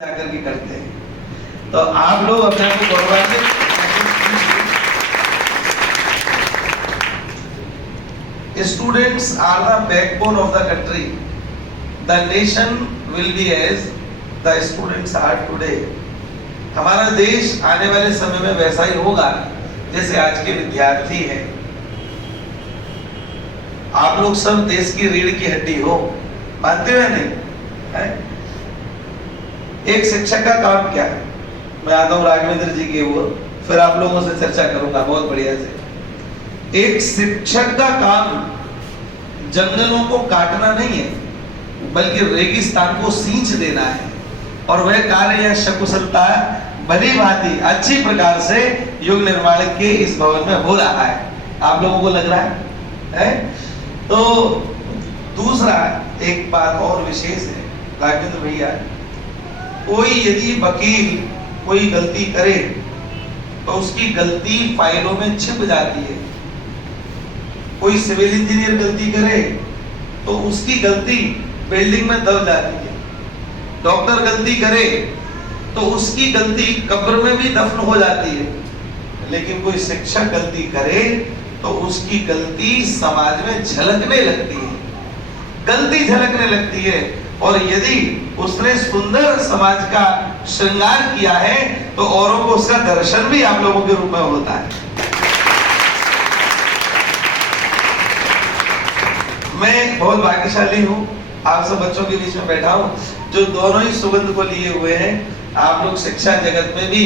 जाकर के करते हैं। तो आप लोग अपने आप को गौरवान्वित, students are the backbone of the country, the nation will be as the students are today. हमारा देश आने वाले समय में वैसा ही होगा जैसे आज के विद्यार्थी हैं। आप लोग सब देश की रीढ़ की हड्डी हो, मानते हो या नहीं है? एक शिक्षक का काम क्या है? मैं आता हूँ राघवेंद्र जी के वो, फिर आप लोगों से चर्चा करूंगा बहुत बढ़िया से। एक शिक्षक का काम जंगलों को काटना नहीं है, बल्कि रेगिस्तान को सींच देना है। और वह कार्य या शकुशलता भली भांति अच्छी प्रकार से युग निर्माण के इस भवन में हो रहा है। आप लोगों को लग रहा है? तो दूसरा एक बात और विशेष है राघवेंद्र भैया, कोई यदि वकील कोई गलती करे तो उसकी गलती फाइलों में छिप जाती है। कोई सिविल इंजीनियर गलती करे तो उसकी गलती बिल्डिंग में दब जाती है। डॉक्टर गलती करे तो उसकी गलती कब्र में भी दफन हो जाती है। लेकिन कोई शिक्षक गलती करे तो उसकी गलती समाज में झलकने लगती है, गलती झलकने लगती है। और यदि उसने सुंदर समाज का श्रृंगार किया है तो औरों को उसका दर्शन भी आप लोगों के रूप में होता है। मैं बहुत भाग्यशाली हूँ, आप सब बच्चों के बीच में बैठा हूँ जो दोनों ही सुगंध को लिए हुए हैं। आप लोग शिक्षा जगत में भी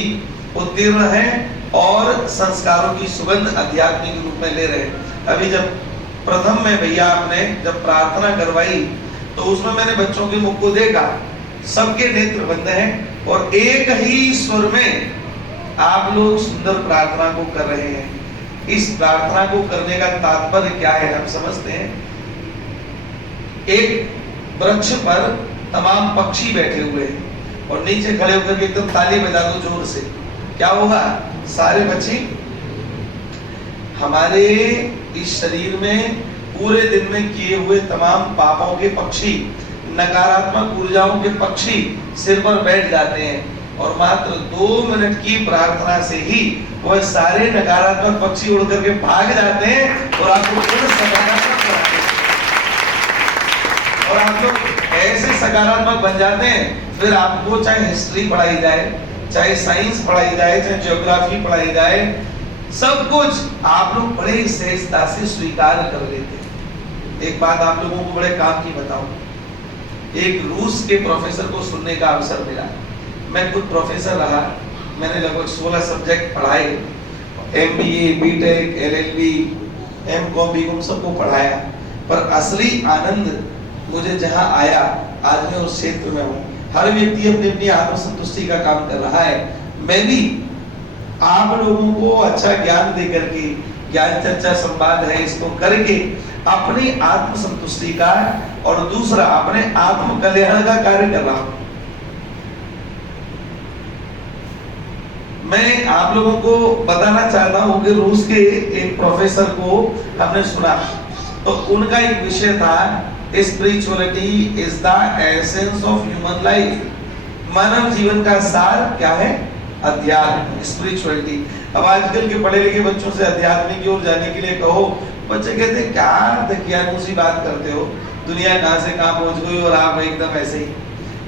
उत्तीर्ण हैं और संस्कारों की सुगंध आध्यात्मिक रूप में ले रहे हैं। अभी जब प्रथम में भैया आपने जब प्रार्थना करवाई तो उसमें मैंने बच्चों के मुख को देखा, सबके नेत्र बंद हैं और एक ही स्वर में आप लोग सुंदर प्रार्थना को कर रहे हैं। इस प्रार्थना को करने का तात्पर्य क्या है हम समझते हैं। एक वृक्ष पर तमाम पक्षी बैठे हुए हैं और नीचे खड़े होकर के एकदम ताली बजा दो जोर से, क्या होगा? सारे पक्षी हमारे इस शरीर में पूरे दिन में किए हुए तमाम पापों के पक्षी, नकारात्मक ऊर्जाओं के पक्षी सिर पर बैठ जाते हैं और मात्र 2 मिनट की प्रार्थना से ही वह सारे नकारात्मक पक्षी उड़ करके भाग जाते हैं और आपको पूर्ण सकारात्मक बनाते हैं। और आप लोग ऐसे सकारात्मक बन जाते हैं, फिर आपको चाहे हिस्ट्री पढ़ाई जाए, चाहे साइंस पढ़ाई जाए, चाहे ज्योग्राफी पढ़ाई जाए, सब कुछ आप लोग बड़े सहजता से स्वीकार कर लेते हैं। एक बात आप लोगों को बड़े काम की बताऊं, एक रूस के प्रोफेसर को सुनने का अवसर मिला। मैं खुद प्रोफेसर रहा, मैंने लगभग 16 सब्जेक्ट पढ़ाए, MBA, BTech, LLB, MCOM, BCom सबको पढ़ाया। पर असली आनंद मुझे जहां आया, आज मैं उस क्षेत्र में हूँ। हर व्यक्ति अपनी अपनी आत्मसंतुष्टि का काम कर रहा है। मैं भी आप लोगों को अच्छा ज्ञान दे करके, ज्ञान चर्चा संवाद है इसको करके अपनी आत्मसंतुष्टि का और दूसरा अपने आत्म कल्याण का कार्य कर रहा हूं। मैं आप लोगों को बताना चाहता हूं कि रूस के एक प्रोफेसर को हमने सुना, तो उनका एक विषय था spirituality is the essence of human life. मानव जीवन का सार क्या है? अध्यात्म, स्पिरिचुअलिटी। अब आजकल के पढ़े लिखे बच्चों से अध्यात्म की ओर जाने के लिए कहो, बच्चे कहते हैं क्या दूसरी बात करते हो, दुनिया कहां से कहां पहुंच गई और आप एकदम ऐसे ही।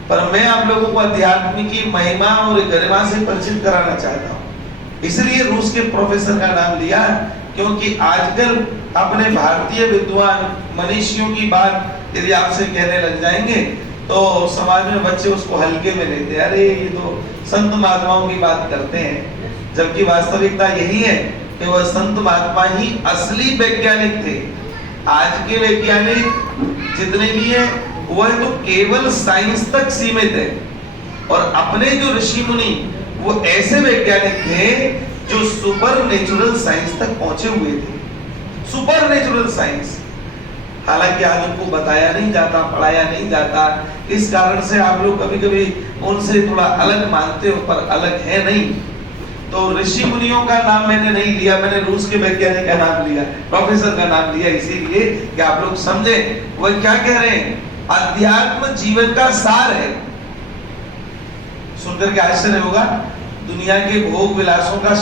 पर मैं आप लोगों को अध्यात्म की महिमा और गरिमा से परिचित कराना चाहता हूं। इसलिए रूस के प्रोफेसर का नाम लिया, क्योंकि आजकल अपने भारतीय विद्वान मनीषियों की बात यदि आपसे कहने लग जाएंगे तो समाज में बच्चे उसको हल्के में लेते हैं। अरे ये तो संत महात्माओं की बात करते हैं, जबकि वास्तविकता यही है कि वह संत महात्मा ही असली वैज्ञानिक थे। आज के वैज्ञानिक जितने भी हैं वह तो केवल साइंस तक सीमित है, और अपने जो ऋषि मुनि वो ऐसे वैज्ञानिक थे जो सुपर नेचुरल साइंस तक पहुंचे हुए थे। सुपर नेचुरल साइंस, हालांकि आज उनको बताया नहीं जाता, पढ़ाया नहीं जाता। इस कारण से आप लोग कभी कभी उनसे थोड़ा अलग मानते हो, पर अलग है नहीं। तो ऋषि मुनियों का नाम मैंने नहीं लिया, मैंने रूस के वैज्ञानिक का नाम लिया, प्रोफेसर का नाम लिया, इसीलिए कि आप लोग समझे वह क्या कह रहे हैं। अध्यात्म जीवन का सार है। सुनकर के आश्चर्य होगा। दुनिया के भोग विलासों का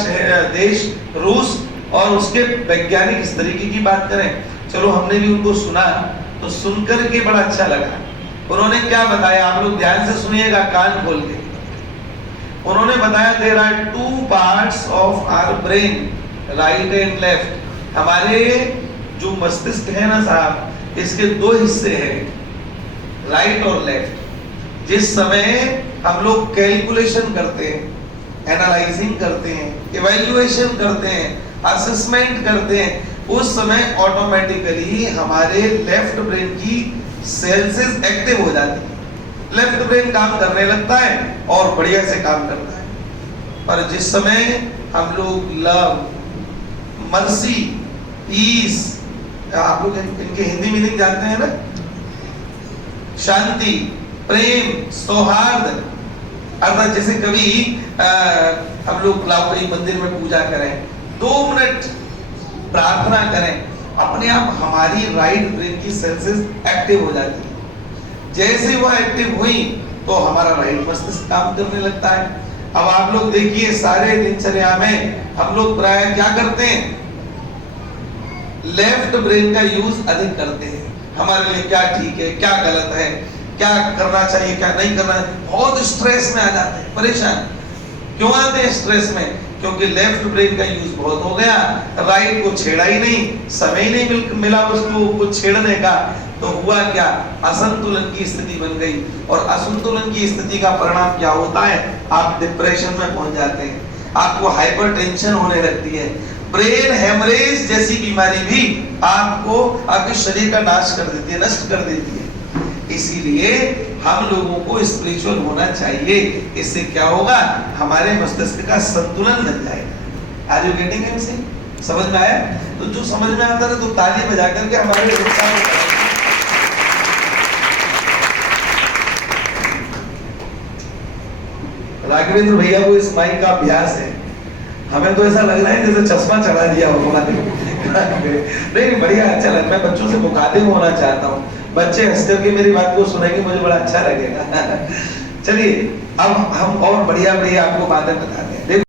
देश रूस और उसके वैज्ञानिक इस तरीके की बात करें। चलो हमने भी उनको सुना तो सुनकर के बड़ा अच्छा लगा। उन्होंने क्या बताया, आप लोग ध्यान से सुनिएगा, कान खोल के। उन्होंने बताया there are 2 parts of our brain, right and left. हमारे जो मस्तिष्क है ना साहब, इसके 2 हिस्से हैं, राइट और लेफ्ट। जिस समय हम लोग कैलकुलेशन करते हैं, एनालाइजिंग करते हैं, इवैल्यूएशन करते हैं, असेसमेंट करते हैं, उस समय ऑटोमेटिकली हमारे लेफ्ट ब्रेन की सेल्स एक्टिव हो जाती है, लेफ्ट ब्रेन काम करने लगता है और बढ़िया से काम करता है। पर जिस समय हम लोग लव, मर्सी, पीस, आप लोग इनके हिंदी मीनिंग जानते हैं ना, शांति, प्रेम, सौहार्द, अर्थात जैसे कभी हम लोग कहीं मंदिर में पूजा करें, 2 मिनट प्रार्थना करें, अपने आप हमारी राइट ब्रेन की सेंसेस एक्टिव हो जाती है। जैसे वो एक्टिव हुई तो हमारा राइट मस्तिष्क काम करने लगता है। अब आप लोग देखिए, सारे दिनचर्या में हम लोग प्राय क्या करते हैं, लेफ्ट ब्रेन का यूज अधिक करते हैं। हमारे लिए क्या ठीक है, क्या गलत है, क्या करना चाहिए, क्या नहीं करना है। बहुत स्ट्रेस में आ जाते हैं, परेशान क्यों आते हैं स्ट्रेस में? क्योंकि लेफ्ट ब्रेन का यूज बहुत हो गया, राइट को छेड़ा ही नहीं, समय ही नहीं मिला उसको कुछ छेड़ने का। तो हुआ क्या, असंतुलन की स्थिति बन गई। और असंतुलन की स्थिति का परिणाम क्या होता है, आप डिप्रेशन में पहुंच जाते हैं, आपको हाइपरटेंशन होने लगती है, ब्रेन हेमरेज जैसी बीमारी भी आपको आपके शरीर का नाश कर देती है, नष्ट कर देती है। इसीलिए हम लोगों को स्पिरिचुअल होना चाहिए। इससे क्या होगा, हमारे मस्तिष्क का संतुलन बन जाएगा। Are you getting it? समझ में आया? तो जो समझ में आता है तो ताली बजा करके हमारे लिए राघवेंद्र भैया को इस माइक का अभ्यास है। हमें तो ऐसा लग रहा है जैसे चश्मा चढ़ा दिया हो हमारे। नहीं, बढ़िया, अच्छा लग, मैं बच्चों से मुखातिब होना चाहता हूँ, बच्चे हंस करके मेरी बात को सुनेंगे, मुझे बड़ा अच्छा लगेगा। चलिए अब हम और बढ़िया बढ़िया आपको बातें बताते हैं।